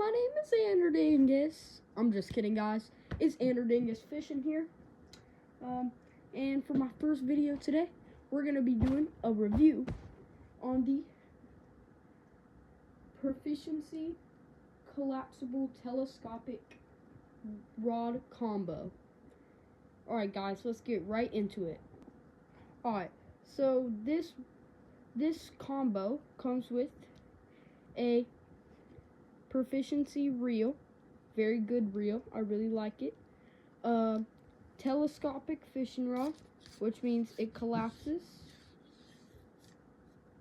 my name is Andrew Dingus. I'm just kidding, guys. It's Andrew Dingus Fishing here. And for my first video today, we're going to be doing a review on the Proficiency Collapsible Telescopic Rod Combo. Alright guys, let's get right into it. Alright, so this combo comes with a Proficiency reel, very good reel, I really like it. Telescopic fishing rod, which means it collapses.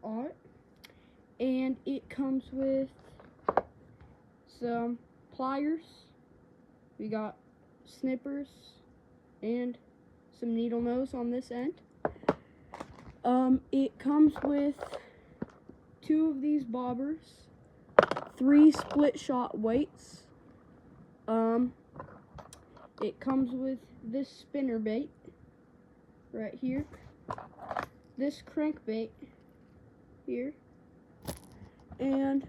Alright, and it comes with some pliers. We got snippers and some needle nose on this end. It comes with 2 of these bobbers, 3 split shot weights. It comes with this spinner bait right here, this crankbait here, and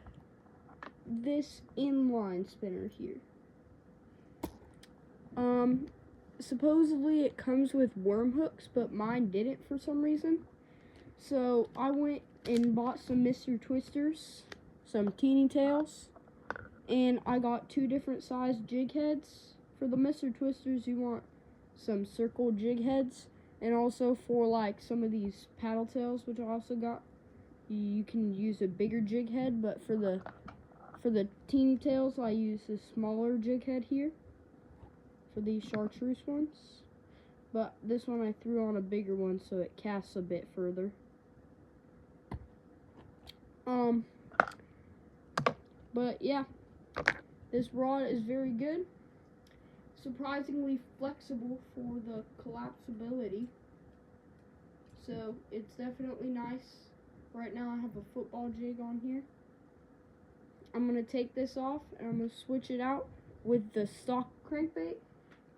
this inline spinner here. Supposedly it comes with worm hooks, but mine didn't for some reason. So I went and bought some Mr. Twisters, some teeny tails, and I got 2 different size jig heads. For the Mr. Twisters, you want some circle jig heads, and also for like some of these paddle tails, which I also got, you can use a bigger jig head. But for the teeny tails, I use a smaller jig head here for these chartreuse ones. But this one I threw on a bigger one so it casts a bit further. But yeah, this rod is very good. Surprisingly flexible for the collapsibility. So it's definitely nice. Right now I have a football jig on here. I'm going to take this off and I'm going to switch it out with the stock crankbait.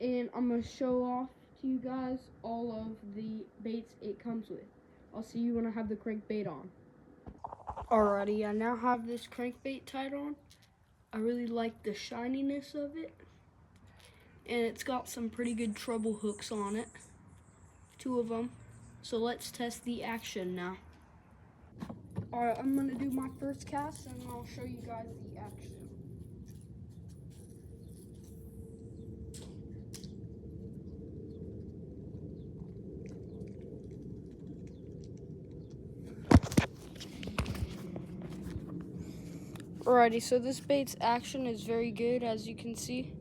And I'm going to show off to you guys all of the baits it comes with. I'll see you when I have the crankbait on. Alrighty, I now have this crankbait tied on. I really like the shininess of it. And it's got some pretty good treble hooks on it. 2 of them. So let's test the action now. Alright, I'm going to do my first cast and I'll show you guys the action. Alrighty, so this bait's action is very good, as you can see.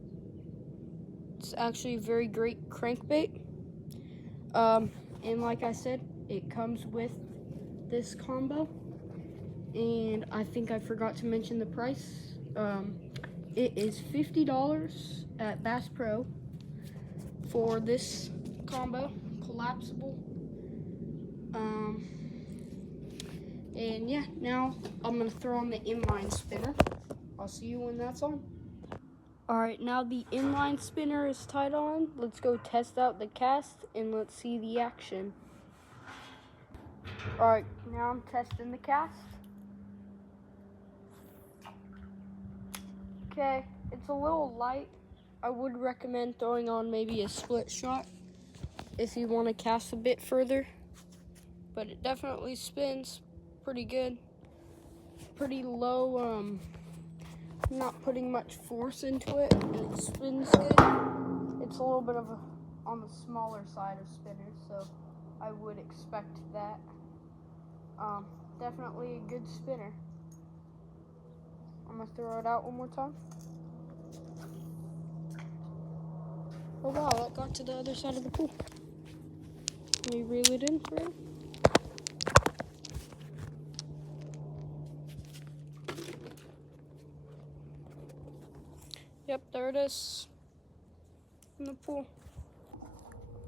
It's actually a very great crankbait. And like I said, it comes with this combo. And I think I forgot to mention the price. It is $50 at Bass Pro for this combo, collapsible. And yeah, now I'm going to throw on the inline spinner. I'll see you when that's on. Alright, now the inline spinner is tied on. Let's go test out the cast and let's see the action. Alright, now I'm testing the cast. Okay, it's a little light. I would recommend throwing on maybe a split shot if you want to cast a bit further. But it definitely spins pretty good. Pretty low, not putting much force into it. It spins good. It's a little bit of on the smaller side of spinners, so I would expect that. Definitely a good spinner. I'm gonna throw it out one more time. Oh wow, that got to the other side of the pool. Let me reel it in for you. Yep, there it is in the pool.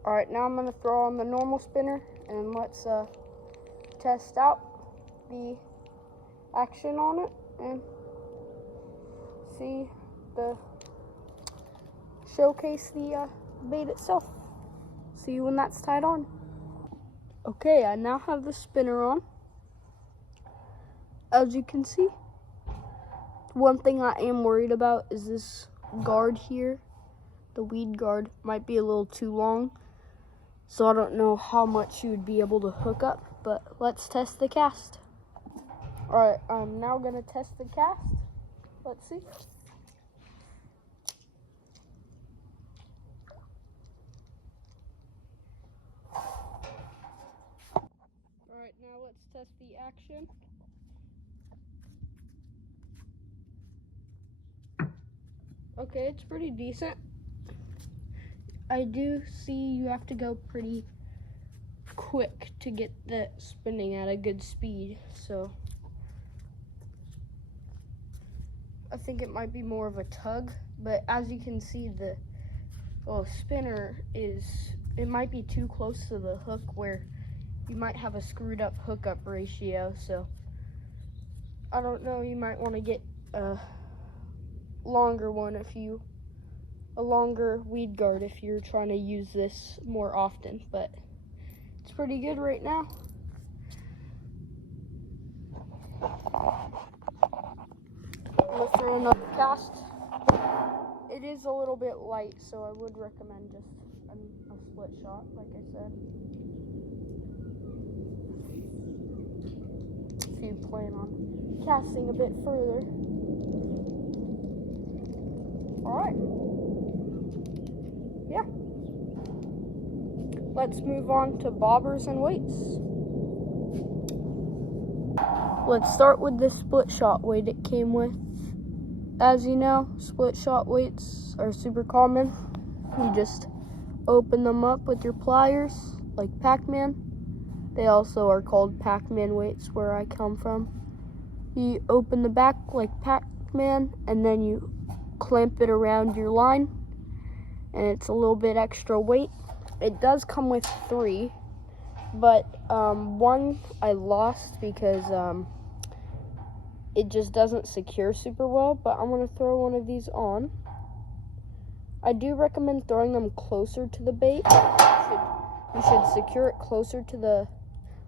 Alright, now I'm going to throw on the normal spinner and let's test out the action on it and see showcase the bait itself. See you when that's tied on. Okay, I now have the spinner on. As you can see, One thing I am worried about is this guard here. The weed guard might be a little too long, so I don't know how much you would be able to hook up, but let's test the cast. All right, I'm now gonna test the cast. Let's see. All right, now let's test the action. Okay, it's pretty decent. I do see you have to go pretty quick to get that spinning at a good speed, so I think it might be more of a tug, but as you can see, the spinner it might be too close to the hook where you might have a screwed up hookup ratio, so I don't know, you might want to get a longer one a longer weed guard if you're trying to use this more often, but it's pretty good right now. I'm gonna throw another cast. It is a little bit light, so I would recommend just a split shot, like I said. If you plan on casting a bit further. Alright. Yeah. Let's move on to bobbers and weights. Let's start with the split shot weight it came with. As you know, split shot weights are super common. You just open them up with your pliers, like Pac-Man. They also are called Pac-Man weights where I come from. You open the back like Pac-Man, and then you clamp it around your line, and it's a little bit extra weight. It does come with 3, but one I lost because it just doesn't secure super well, but I'm gonna throw one of these on. I do recommend throwing them closer to the bait. You should secure it closer to the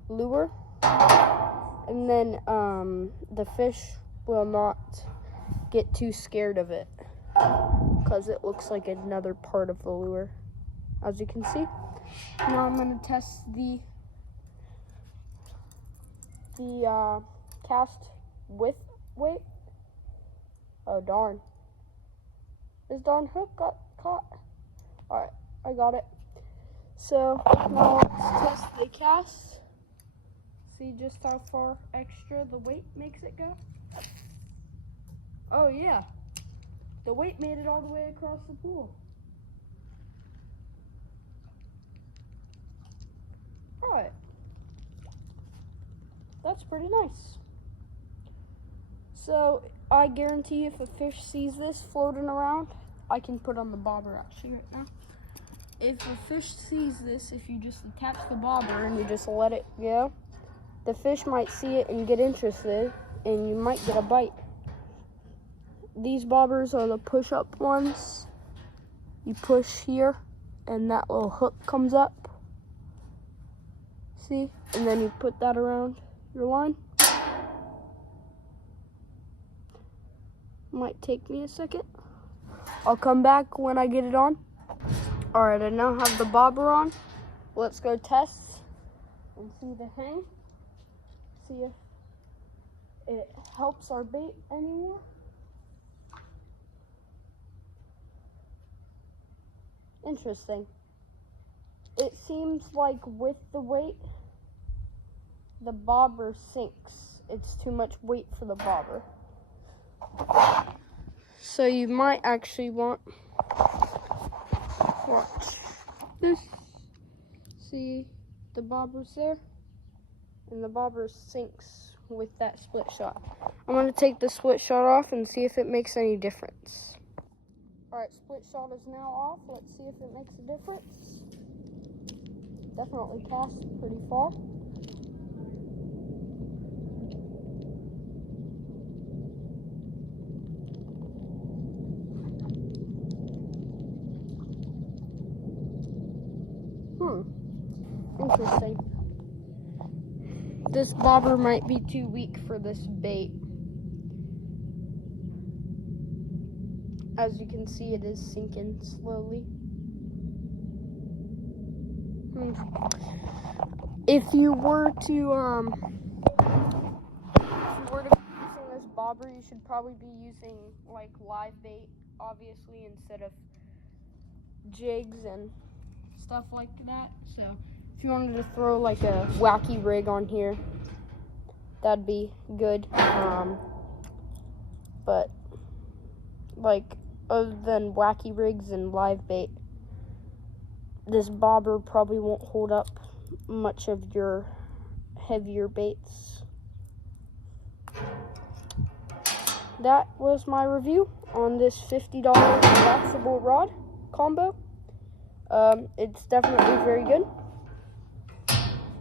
lure, and then the fish will not get too scared of it because it looks like another part of the lure, as you can see. Now I'm going to test the cast with weight. Oh darn, this darn hook got caught. Alright, I got it. So now let's test the cast. See just how far extra the weight makes it go. Oh yeah, the weight made it all the way across the pool. Alright, that's pretty nice. So I guarantee if a fish sees this floating around, I can put on the bobber actually right now. If a fish sees this, if you just attach the bobber and you just let it go, the fish might see it and get interested, and you might get a bite. These bobbers are the push-up ones. You push here, and that little hook comes up. See? And then you put that around your line. Might take me a second. I'll come back when I get it on. Alright, I now have the bobber on. Let's go test and see the hang. See if it helps our bait anymore. Interesting. It seems like with the weight, the bobber sinks. It's too much weight for the bobber. So you might actually watch this. See the bobber's there? And the bobber sinks with that split shot. I'm going to take the split shot off and see if it makes any difference. Alright, split shot is now off. Let's see if it makes a difference. Definitely cast pretty far. Interesting. This bobber might be too weak for this bait. As you can see, it is sinking slowly. If you were to be using this bobber, you should probably be using like live bait, obviously, instead of jigs and stuff like that. So if you wanted to throw like a wacky rig on here, that'd be good. But like, other than wacky rigs and live bait, this bobber probably won't hold up much of your heavier baits. That was my review on this $50 collapsible rod combo. It's definitely very good.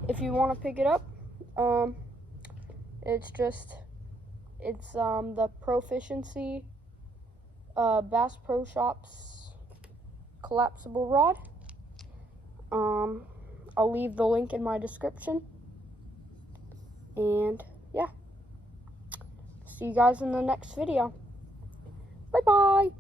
If you want to pick it up, it's the Profishency Bass Pro Shops collapsible rod. I'll leave the link in my description. And yeah, see you guys in the next video. Bye bye.